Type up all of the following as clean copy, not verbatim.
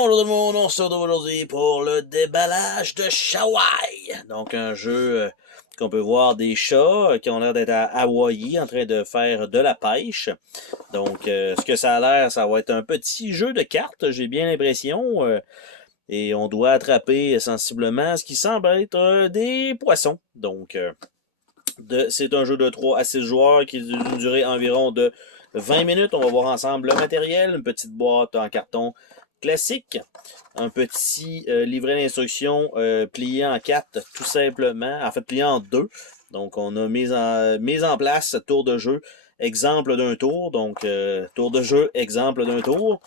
Bonjour tout le monde, on se retrouve aujourd'hui pour le déballage de Shawai. Donc un jeu qu'on peut voir des chats qui ont l'air d'être à Hawaï en train de faire de la pêche. Donc ce que ça a l'air, ça va être un petit jeu de cartes, j'ai bien l'impression. Et on doit attraper sensiblement ce qui semble être des poissons. Donc c'est un jeu de 3 à 6 joueurs qui a une durée environ de 20 minutes. On va voir ensemble le matériel, une petite boîte en carton classique, un petit livret d'instructions plié en 4 tout simplement, en fait plié en 2. Donc on a mis en place tour de jeu, exemple d'un tour, donc tour de jeu, exemple d'un tour,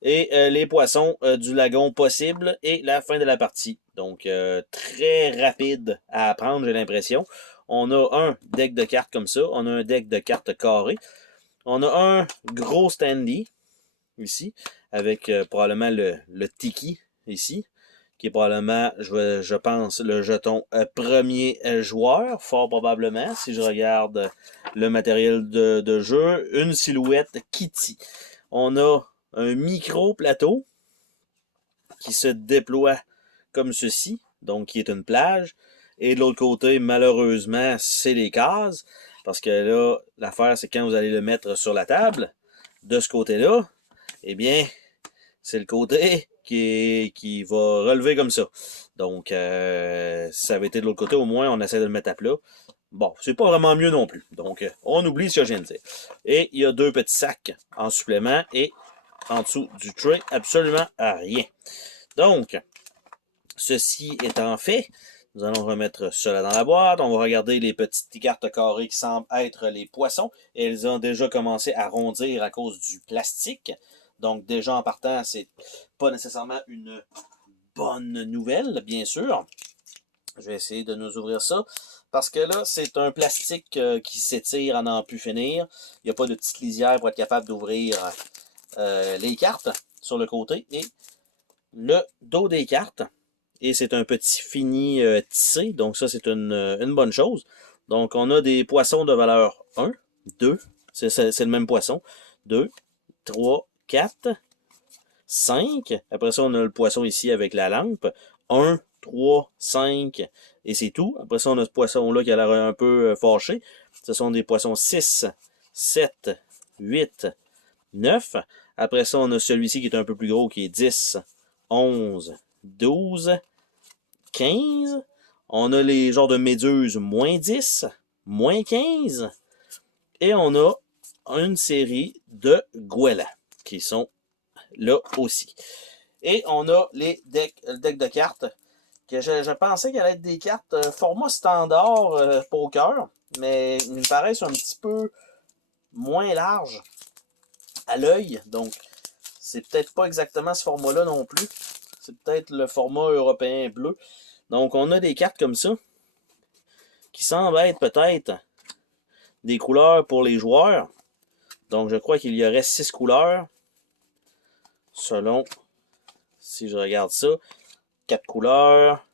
et les poissons du lagon possible et la fin de la partie. Donc très rapide à apprendre, j'ai l'impression. On a un deck de cartes comme ça, on a un deck de cartes carré, on a un gros standee ici, avec probablement le tiki ici, qui est probablement, je pense, le jeton premier joueur, fort probablement, si je regarde le matériel de jeu. Une silhouette Kitty. On a un micro-plateau qui se déploie comme ceci, donc qui est une plage. Et de l'autre côté, malheureusement, c'est les cases, parce que là, l'affaire, c'est quand vous allez le mettre sur la table, de ce côté-là, eh bien, c'est le côté qui va relever comme ça. Donc, si ça avait été de l'autre côté, au moins, on essaie de le mettre à plat. Bon, c'est pas vraiment mieux non plus. Donc, on oublie ce que je viens de dire. Et il y a deux petits sacs en supplément et en dessous du tray, absolument rien. Donc, ceci étant fait, nous allons remettre cela dans la boîte. On va regarder les petites cartes carrées qui semblent être les poissons. Et elles ont déjà commencé à rondir à cause du plastique. Donc déjà en partant, c'est pas nécessairement une bonne nouvelle, bien sûr. Je vais essayer de nous ouvrir ça. Parce que là, c'est un plastique qui s'étire à n'en plus finir. Il n'y a pas de petite lisière pour être capable d'ouvrir les cartes sur le côté. Et le dos des cartes. Et c'est un petit fini tissé. Donc ça, c'est une bonne chose. Donc on a des poissons de valeur 1, 2. C'est le même poisson. 2, 3, 4, 5. Après ça, on a le poisson ici avec la lampe. 1, 3, 5. Et c'est tout. Après ça, on a ce poisson-là qui a l'air un peu fâché. Ce sont des poissons 6, 7, 8, 9. Après ça, on a celui-ci qui est un peu plus gros qui est 10, 11, 12, 15. On a les genres de méduses moins 10, moins 15. Et on a une série de goélands qui sont là aussi. Et on a le deck de cartes que je pensais qu'elle allait être des cartes format standard poker, mais ils me paraissent un petit peu moins larges à l'œil. Donc, c'est peut-être pas exactement ce format-là non plus. C'est peut-être le format européen bleu. Donc, on a des cartes comme ça qui semblent être peut-être des couleurs pour les joueurs. Donc, je crois qu'il y aurait 6 couleurs. Selon, si je regarde ça, 4 couleurs,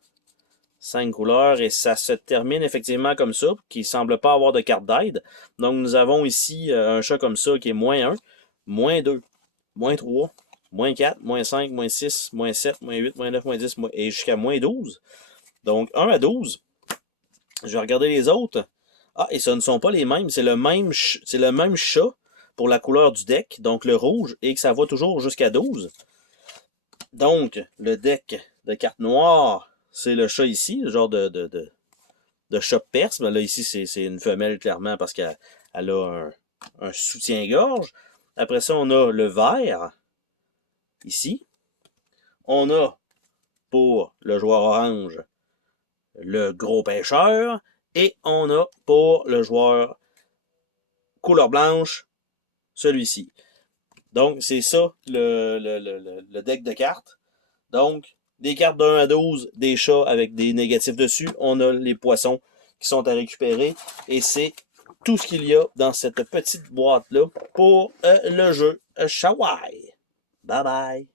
5 couleurs, et ça se termine effectivement comme ça, qui ne semble pas avoir de carte d'aide. Donc nous avons ici un chat comme ça qui est -1, -2, -3, -4, -5, -6, -7, -8, -9, -10, et jusqu'à -12. Donc 1 à 12. Je vais regarder les autres. Ah, et ce ne sont pas les mêmes. C'est le même chat pour la couleur du deck, donc le rouge, et que ça va toujours jusqu'à 12. Donc, le deck de cartes noires, c'est le chat ici, le genre de chat perse. Mais là, ici, c'est une femelle, clairement, parce qu'elle a un soutien-gorge. Après ça, on a le vert, ici. On a, pour le joueur orange, le gros pêcheur. Et on a, pour le joueur couleur blanche, celui-ci. Donc, c'est ça le deck de cartes. Donc, des cartes de 1 à 12, des chats avec des négatifs dessus. On a les poissons qui sont à récupérer. Et c'est tout ce qu'il y a dans cette petite boîte-là pour le jeu Shawai. Bye bye!